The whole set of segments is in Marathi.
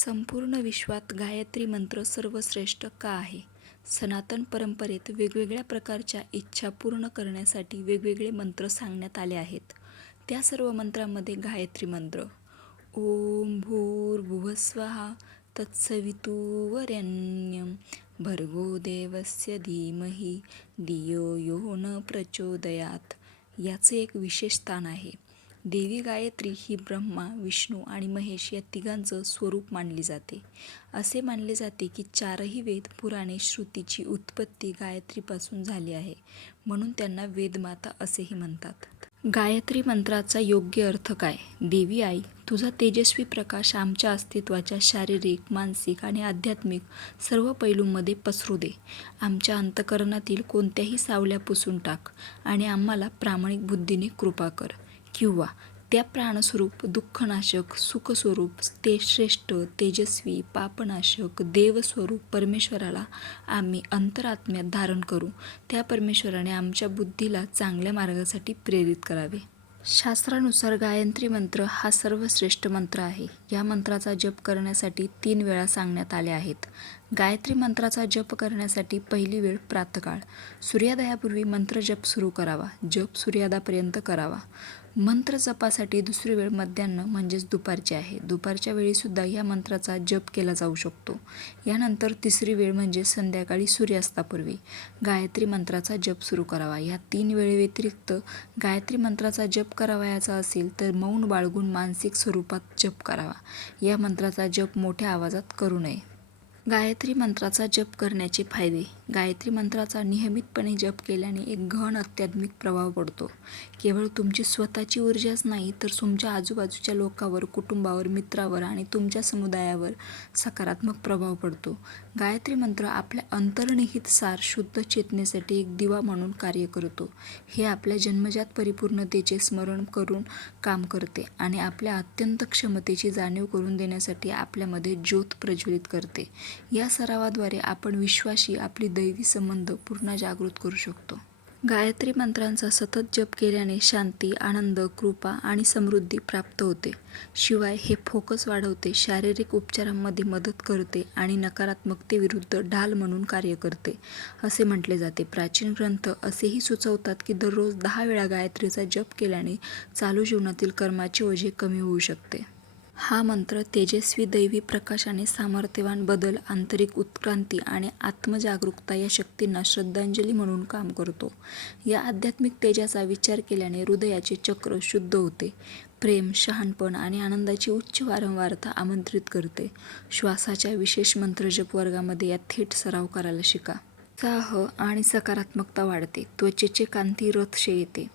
संपूर्ण विश्वात गायत्री मंत्र सर्वश्रेष्ठ का आहे? सनातन परंपरेत वेगवेगळ्या प्रकारच्या इच्छा पूर्ण करण्यासाठी वेगवेगळे मंत्र सांगण्यात आले आहेत. त्या सर्व मंत्रांमध्ये गायत्री मंत्र ओम भूर्भुवस्वः तत्सवितुर्वरेण्यं भर्गो देवस्य धीमहि धियो यो न प्रचोदयात याचे एक विशेष स्थान आहे. देवी गायत्री ही ब्रह्मा, विष्णू आणि महेश या तिघांचं स्वरूप मानली जाते. असे मानले जाते की चारही वेद, पुराणे, श्रुतीची उत्पत्ती गायत्रीपासून झाली आहे, म्हणून त्यांना वेदमाता असेही म्हणतात. गायत्री मंत्राचा योग्य अर्थ काय? देवी आई, तुझा तेजस्वी प्रकाश आमच्या अस्तित्वाच्या शारीरिक, मानसिक आणि आध्यात्मिक सर्व पैलूंमध्ये पसरू दे. आमच्या अंतःकरणातील कोणत्याही सावल्या पुसून टाक आणि आम्हाला प्रामाणिक बुद्धीने कृपा कर. किंवा त्या प्राणस्वरूप, दुःखनाशक, सुखस्वरूप, ते श्रेष्ठ, तेजस्वी, पापनाशक, देवस्वरूप परमेश्वराला आम्ही अंतरात्म्यात धारण करू. त्या परमेश्वराने आमच्या बुद्धीला चांगल्या मार्गासाठी प्रेरित करावे. शास्त्रानुसार गायत्री मंत्र हा सर्वश्रेष्ठ मंत्र आहे. या मंत्राचा जप करण्यासाठी 3 वेळा सांगण्यात आले आहेत. गायत्री मंत्राचा जप करण्यासाठी पहिली वेळ प्रातःकाळ. सूर्योदयापूर्वी मंत्र जप सुरू करावा. जप सूर्योदयापर्यंत करावा. मंत्र जपासाठी दुसरी वेळ मध्यान्ह म्हणजेच दुपारची आहे. दुपारच्या वेळीसुद्धा या मंत्राचा जप केला जाऊ शकतो. यानंतर तिसरी वेळ म्हणजे संध्याकाळी सूर्यास्तापूर्वी गायत्री मंत्राचा जप सुरू करावा. या 3 वेळेव्यतिरिक्त गायत्री मंत्राचा जप करावयाचा असेल तर मौन बाळगून मानसिक स्वरूपात जप करावा. या मंत्राचा जप मोठ्या आवाजात करू नये. गायत्री मंत्राचा जप करण्याचे फायदे. गायत्री मंत्राचा नियमितपणे जप केल्याने एक गहन आध्यात्मिक प्रभाव पडतो. केवळ तुमची स्वतःची ऊर्जाच नाही तर तुमच्या आजूबाजूच्या लोकांवर, कुटुंबावर, मित्रावर आणि तुमच्या समुदायावर सकारात्मक प्रभाव पडतो. गायत्री मंत्र आपल्या अंतर्निहित सार शुद्ध चेतनेसाठी एक दिवा म्हणून कार्य करतो. हे आपल्या जन्मजात परिपूर्णतेचे स्मरण करून काम करते आणि आपल्या अत्यंत क्षमतेची जाणीव करून देण्यासाठी आपल्यामध्ये ज्योत प्रज्वलित करते. या सरावाद्वारे आपण विश्वाशी आपली दैवी संबंध पुन्हा जागृत करू शकतो. गायत्री मंत्रांचा सतत जप केल्याने शांती, आनंद, कृपा आणि समृद्धी प्राप्त होते. शिवाय हे फोकस वाढवते, शारीरिक उपचारांमध्ये मदत करते आणि नकारात्मकतेविरुद्ध ढाल म्हणून कार्य करते असे म्हटले जाते. प्राचीन ग्रंथ असेही सुचवतात की दररोज 10 वेळा गायत्रीचा जप केल्याने चालू जीवनातील कर्माचे ओझे कमी होऊ शकते. हा मंत्र तेजस्वी दैवी प्रकाशाने सामर्थ्यवान बदल, आंतरिक उत्क्रांती आणि आत्मजागरूकता या शक्तींना श्रद्धांजली म्हणून काम करतो. या आध्यात्मिक तेजाचा विचार केल्याने हृदयाचे चक्र शुद्ध होते. प्रेम, शहाणपण आणि आनंदाची उच्च वारंवारता आमंत्रित करते. श्वासाच्या विशेष मंत्रजप वर्गामध्ये या थेट सराव करायला शिका. उत्साह आणि सकारात्मकता वाढते. त्वचेचे कांती रथशे येते.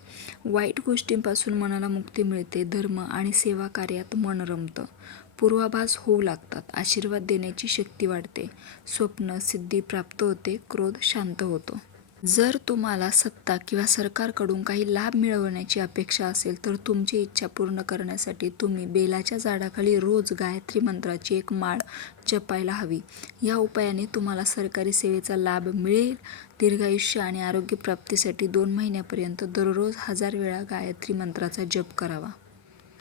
वाईट गोष्टींपासून मनाला मुक्ती मिळते. धर्म आणि सेवा कार्यात मन रमतं. पूर्वाभास होऊ लागतात. आशीर्वाद देण्याची शक्ती वाढते. स्वप्न सिद्धी प्राप्त होते. क्रोध शांत होतो. जर तुम्हाला सत्ता किंवा सरकारकडून काही लाभ मिळवण्याची अपेक्षा असेल तर तुमची इच्छा पूर्ण करण्यासाठी तुम्ही बेलाच्या झाडाखाली रोज गायत्री मंत्राची एक माळ जपायला हवी. या उपायाने तुम्हाला सरकारी सेवेचा लाभ मिळेल. दीर्घायुष्य आणि आरोग्य प्राप्तीसाठी 2 महिन्यापर्यंत दररोज 1000 वेळा गायत्री मंत्राचा जप करावा.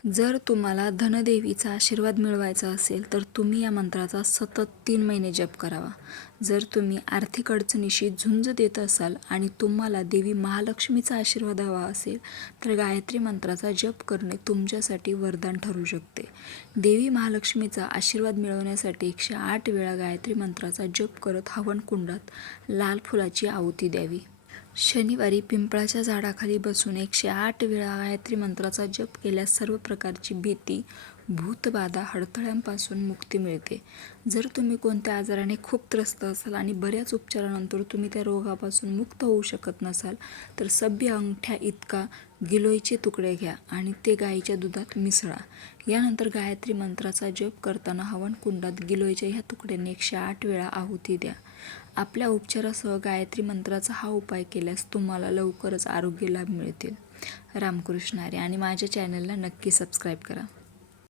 जर तुम्हाला धनदेवीचा आशीर्वाद मिळवायचा असेल तर तुम्ही या मंत्राचा सतत 3 महिने जप करावा. जर तुम्ही आर्थिक अडचणीशी झुंज देत असाल आणि तुम्हाला देवी महालक्ष्मीचा आशीर्वाद हवा असेल तर गायत्री मंत्राचा जप करणे तुमच्यासाठी वरदान ठरू शकते. देवी महालक्ष्मीचा आशीर्वाद मिळवण्यासाठी 108 वेळा गायत्री मंत्राचा जप करत हवन कुंडात लाल फुलाची आहुती द्यावी. शनिवारी पिंपळाच्या झाडाखाली बसून 108 वेळा गायत्री मंत्राचा जप केल्यास सर्व प्रकारची भीती, भूतबाधा, अडथळ्यांपासून मुक्ती मिळते. जर तुम्ही कोणत्या आजाराने खूप त्रस्त असाल आणि बऱ्याच उपचारानंतर तुम्ही त्या रोगापासून मुक्त होऊ शकत नसाल तर सभ्य अंगठ्या इतका गिलोयचे तुकडे घ्या आणि ते गाईच्या दुधात मिसळा. यानंतर गायत्री मंत्राचा जप करताना हवन कुंडात गिलोयच्या ह्या तुकड्यांनी 108 वेळा आहुती द्या. आपल्या उपचारासह गायत्री मंत्राचा हा उपाय केल्यास तुम्हाला लवकरच आरोग्य लाभ मिळतील. रामकृष्ण हरी आणि माझ्या चॅनलला नक्की सबस्क्राईब करा.